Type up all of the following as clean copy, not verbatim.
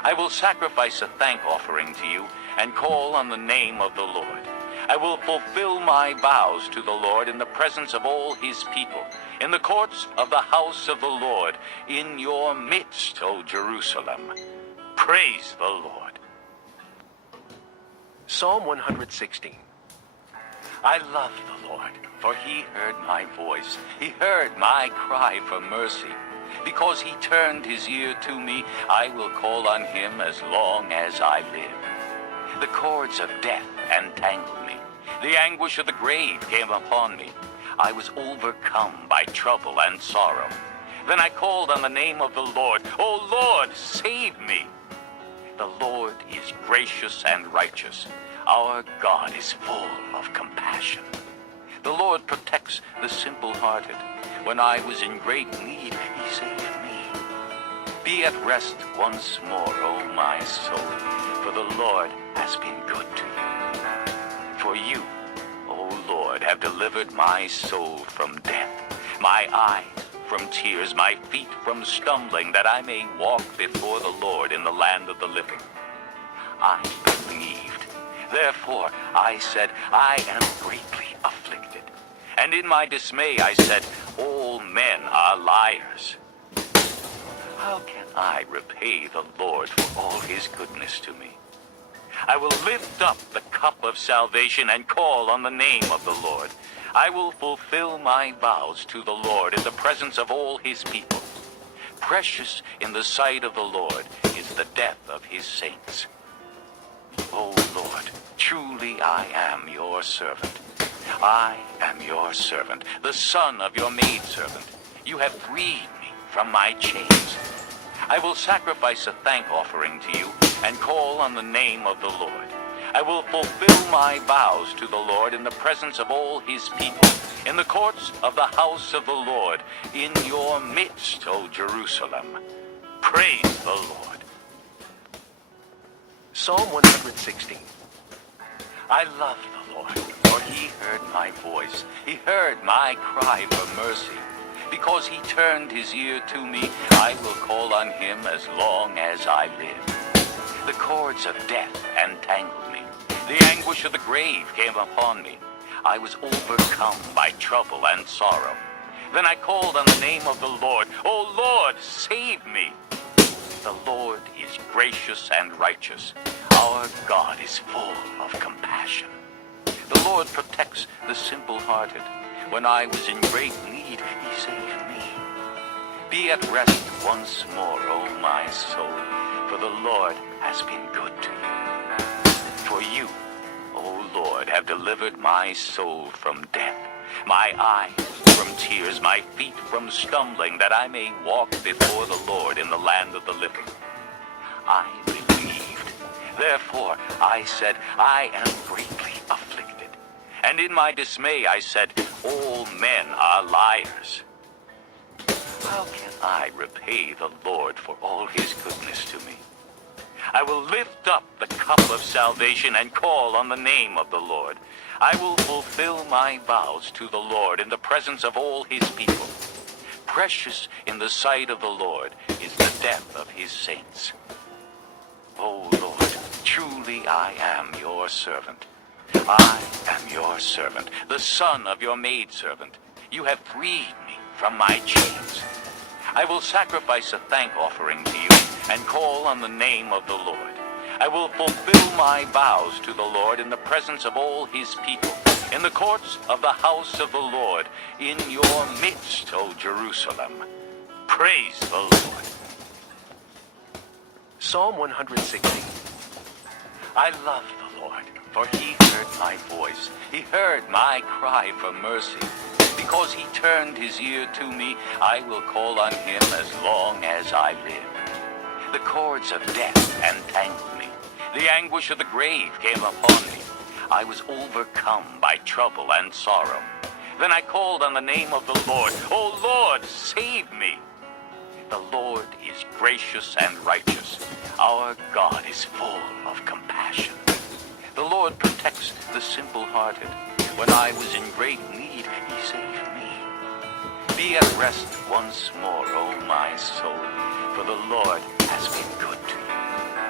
I will sacrifice a thank offering to you and call on the name of the Lord. I will fulfill my vows to the Lord in the presence of all his people, in the courts of the house of the Lord, in your midst, O Jerusalem. Praise the Lord. Psalm 116. I love the Lord, for he heard my voice. He heard my cry for mercy. Because he turned his ear to me, I will call on him as long as I live. The cords of death entangled me. The anguish of the grave came upon me. I was overcome by trouble and sorrow. Then I called on the name of the Lord. O Lord, save me. The Lord is gracious and righteous. Our God is full of compassion. The Lord protects the simple-hearted. When I was in great need, he saved me. Be at rest once more, O my soul, for the Lord has been good to you. For you, O Lord, have delivered my soul from death, my eyes from tears, my feet from stumbling, that I may walk before the Lord in the land of the living. I believed. Therefore I said, I am greatly afflicted. And in my dismay I said, all men are liars. How can I repay the Lord for all his goodness to me? I will lift up the cup of salvation and call on the name of the Lord. I will fulfill my vows to the Lord in the presence of all his people. Precious in the sight of the Lord is the death of his saints. O Lord, truly I am your servant. I am your servant, the son of your maidservant. You have freed me from my chains. I will sacrifice a thank offering to you and call on the name of the Lord. I will fulfill my vows to the Lord in the presence of all his people, in the courts of the house of the Lord, in your midst, O Jerusalem. Praise the Lord. Psalm 116. I love the Lord, for he heard my voice. He heard my cry for mercy. Because he turned his ear to me, I will call on him as long as I live. The cords of death entangled me. The anguish of the grave came upon me. I was overcome by trouble and sorrow. Then I called on the name of the Lord. O Lord, save me. The Lord is gracious and righteous. Our God is full of compassion. The Lord protects the simple-hearted. When I was in great need, he saved me. Be at rest once more, O my soul, for the Lord has been good to you. For you, O Lord, have delivered my soul from death, my eyes from tears, my feet from stumbling, that I may walk before the Lord in the land of the living. I believed. Therefore I said, I am greatly afflicted. And in my dismay I said, all men are liars. How can I repay the Lord for all his goodness to me? I will lift up the cup of salvation and call on the name of the Lord. I will fulfill my vows to the Lord in the presence of all his people. Precious in the sight of the Lord is the death of his saints. O Lord, truly I am your servant. I am your servant, the son of your maidservant. You have freed me from my chains. I will sacrifice a thank offering to you and call on the name of the Lord. I will fulfill my vows to the Lord in the presence of all his people, in the courts of the house of the Lord, in your midst, O Jerusalem. Praise the Lord. Psalm 116. I love the Lord, for he heard my voice. He heard my cry for mercy. Because he turned his ear to me, I will call on him as long as I live. The cords of death entangled me. The anguish of the grave came upon me. I was overcome by trouble and sorrow. Then I called on the name of the Lord. O Lord, save me. The Lord is gracious and righteous. Our God is full of compassion. The Lord protects the simple-hearted. When I was in great need, he saved me. Be at rest once more, O my soul, for the Lord has been good to you.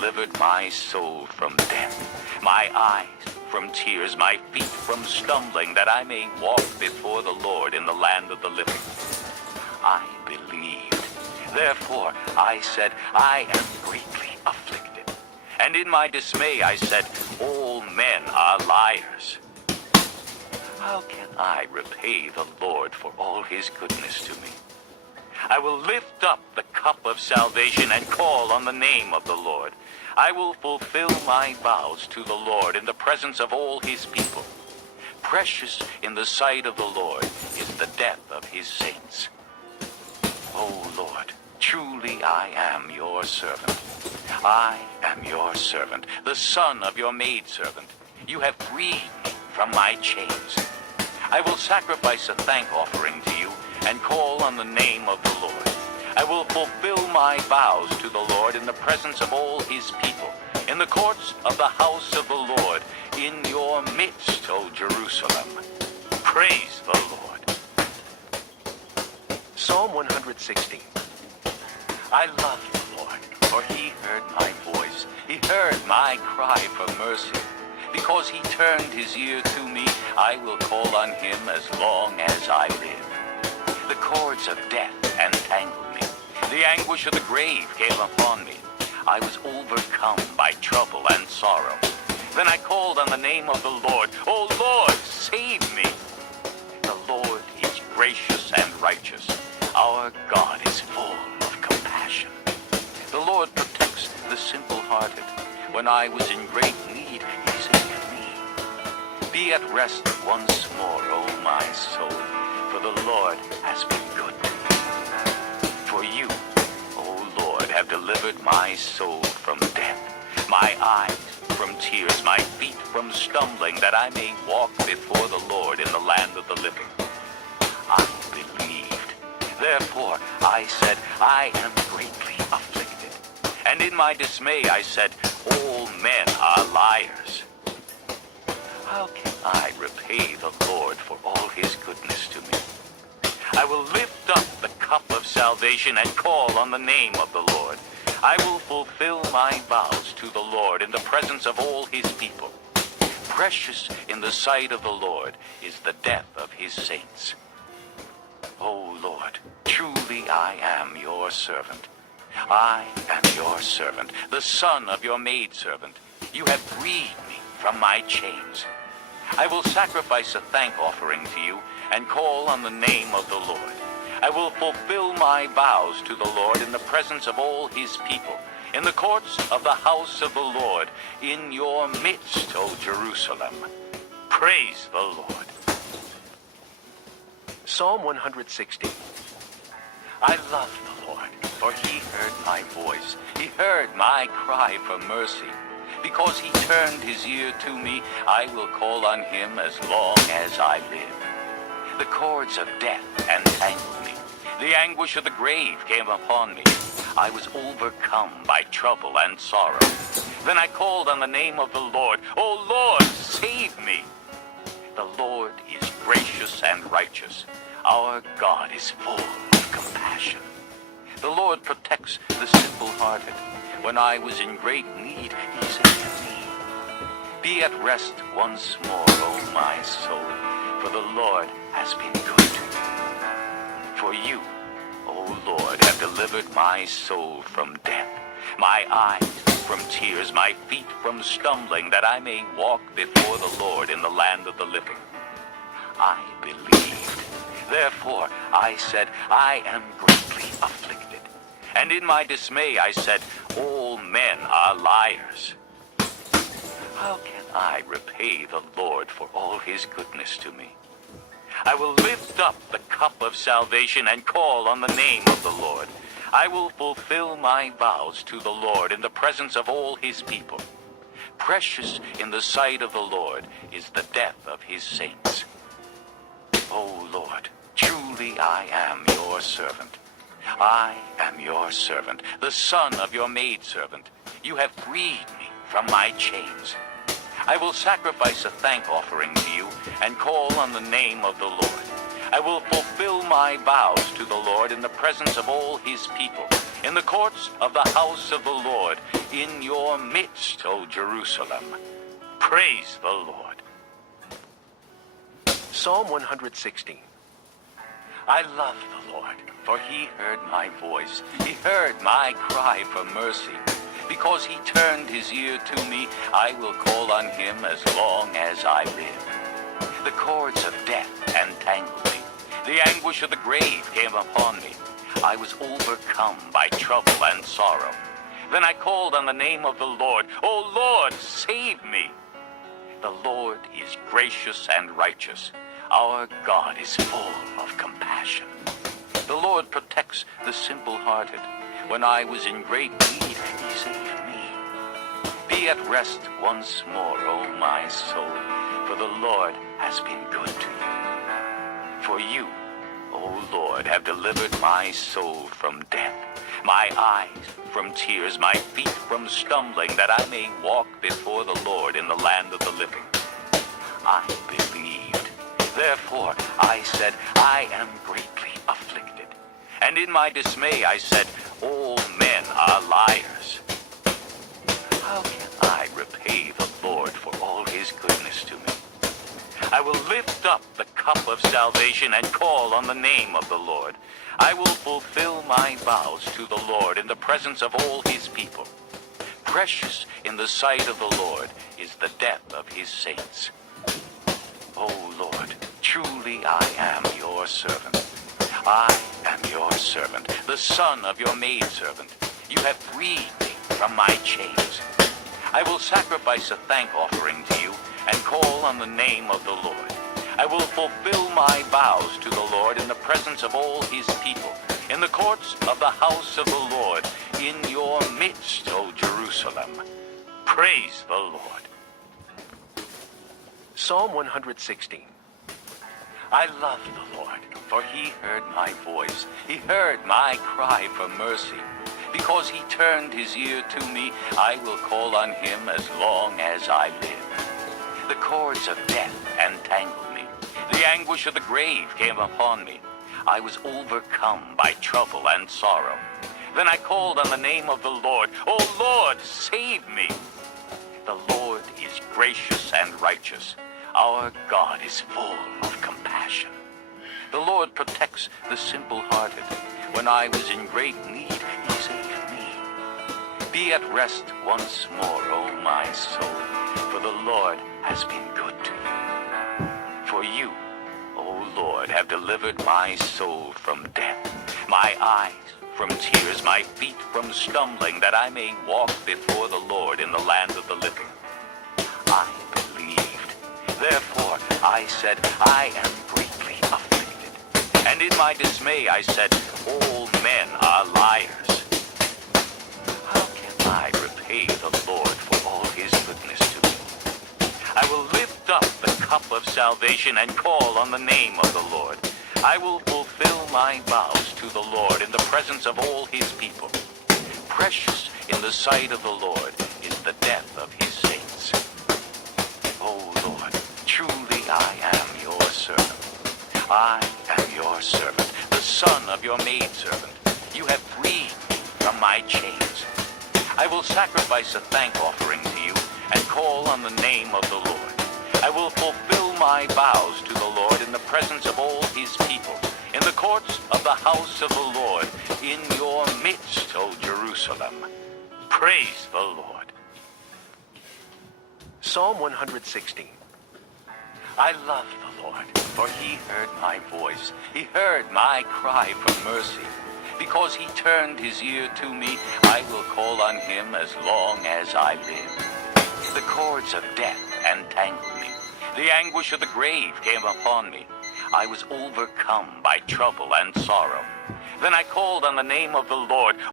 delivered my soul from death, my eyes from tears, my feet from stumbling, that I may walk before the Lord in the land of the living. I believed. Therefore I said, I am greatly afflicted. And in my dismay I said, all men are liars. How can I repay the Lord for all his goodness to me? I will lift up the cup of salvation and call on the name of the Lord. I will fulfill my vows to the Lord in the presence of all his people. Precious in the sight of the Lord is the death of his saints. O Lord, truly I am your servant. I am your servant, the son of your maidservant. You have freed me from my chains. I will sacrifice a thank offering to you and call on the name of the Lord. I will fulfill my vows to the Lord in the presence of all his people, in the courts of the house of the Lord, in your midst, O Jerusalem. Praise the Lord. Psalm 116. I love the Lord, for he heard my voice. He heard my cry for mercy. Because he turned his ear to me, I will call on him as long as I live. The cords of death entangled me. The anguish of the grave came upon me. I was overcome by trouble and sorrow. Then I called on the name of the Lord. O Lord, save me. The Lord is gracious and righteous. Our God is full of compassion. The Lord protects the simple-hearted. When I was in great need, he saved me. Be at rest once more, O my soul, for the Lord has been good to me. For you, O Lord, have delivered my soul from death, my eyes from tears, my feet from stumbling, that I may walk before the Lord in the land of the living. I believed. Therefore I said, I am greatly afflicted. And in my dismay I said, all men are liars. How can I repay the Lord for all his goodness to me? I will lift up the cup of salvation and call on the name of the Lord. I will fulfill my vows to the Lord in the presence of all his people. Precious in the sight of the Lord is the death of his saints. O Lord, truly I am your servant. I am your servant, the son of your maidservant. You have freed me from my chains. I will sacrifice a thank offering to you and call on the name of the Lord. I will fulfill my vows to the Lord in the presence of all his people, in the courts of the house of the Lord, in your midst, O Jerusalem. Praise the Lord. Psalm 116. I love the Lord, for he heard my voice. He heard my cry for mercy. Because he turned his ear to me, I will call on him as long as I live. The cords of death entangled me. The anguish of the grave came upon me. I was overcome by trouble and sorrow. Then I called on the name of the Lord. O Lord, save me. The Lord is gracious and righteous. Our God is full of compassion. The Lord protects the simple-hearted. When I was in great need, he saved me. Be at rest once more, O my soul, for the Lord has been good to me. For you, O Lord, have delivered my soul from death, my eyes from tears, my feet from stumbling, that I may walk before the Lord in the land of the living. I believed. Therefore I said, I am greatly afflicted. And in my dismay I said, all men are liars. How can I repay the Lord for all his goodness to me? I will lift up the cup of salvation and call on the name of the Lord. I will fulfill my vows to the Lord in the presence of all his people. Precious in the sight of the Lord is the death of his saints. O Lord, truly I am your servant. I am your servant, the son of your maidservant. You have freed me from my chains. I will sacrifice a thank offering to you and call on the name of the Lord. I will fulfill my vows to the Lord in the presence of all his people, in the courts of the house of the Lord, in your midst, O Jerusalem. Praise the Lord. Psalm 116. I love the Lord, for he heard my voice. He heard my cry for mercy. Because he turned his ear to me, I will call on him as long as I live. The cords of death entangled me. The anguish of the grave came upon me. I was overcome by trouble and sorrow. Then I called on the name of the Lord. O Lord, save me. The Lord is gracious and righteous. Our God is full of compassion. The Lord protects the simple-hearted. When I was in great need, he saved me. Be at rest once more, O my soul, for the Lord has been good to you. For you, O Lord, have delivered my soul from death, my eyes from tears, my feet from stumbling, that I may walk before the Lord in the land of the living. I believed. Therefore I said, I am greatly afflicted. And in my dismay I said, all men are liars. How can I repay the Lord for all his goodness to me? I will lift up the cup of salvation and call on the name of the Lord. I will fulfill my vows to the Lord in the presence of all his people. Precious in the sight of the Lord is the death of his saints. O Lord, truly I am your servant. I am your servant, the son of your maidservant. You have freed me from my chains. I will sacrifice a thank offering to you and call on the name of the Lord. I will fulfill my vows to the Lord in the presence of all his people, in the courts of the house of the Lord, in your midst, O Jerusalem. Praise the Lord. Psalm 116. I love the Lord, for he heard my voice. He heard my cry for mercy. Because he turned his ear to me, I will call on him as long as I live. The cords of death entangled me. The anguish of the grave came upon me. I was overcome by trouble and sorrow. Then I called on the name of the Lord. O Lord, save me. The Lord is gracious and righteous. Our God is full of compassion. The Lord protects the simple-hearted. When I was in great need, he saved me. Be at rest once more, O my soul, for the Lord has been good to you. For you, O Lord, have delivered my soul from death, my eyes from tears, my feet from stumbling, that I may walk before the Lord in the land of the living. I believed. Therefore I said, I am greatly afflicted. And in my dismay I said, all men are liars. How can I repay the Lord for all his goodness to me? I will lift up the cup of salvation and call on the name of the Lord. I will fulfill my vows to the Lord in the presence of all his people. Precious in the sight of the Lord is the death of his saints. O Lord, truly I am your servant. I am your servant, the son of your maidservant. You have freed me from my chains. I will sacrifice a thank offering to you and call on the name of the Lord. I will fulfill my vows to the Lord in the presence of all his people, in the courts of the house of the Lord, in your midst, O Jerusalem. Praise the Lord. Psalm 116. I love the Lord, for he heard my voice. He heard my cry for mercy. Because he turned his ear to me, I will call on him as long as I live. The cords of death entangled me. The anguish of the grave came upon me. I was overcome by trouble and sorrow. Then I called on the name of the Lord.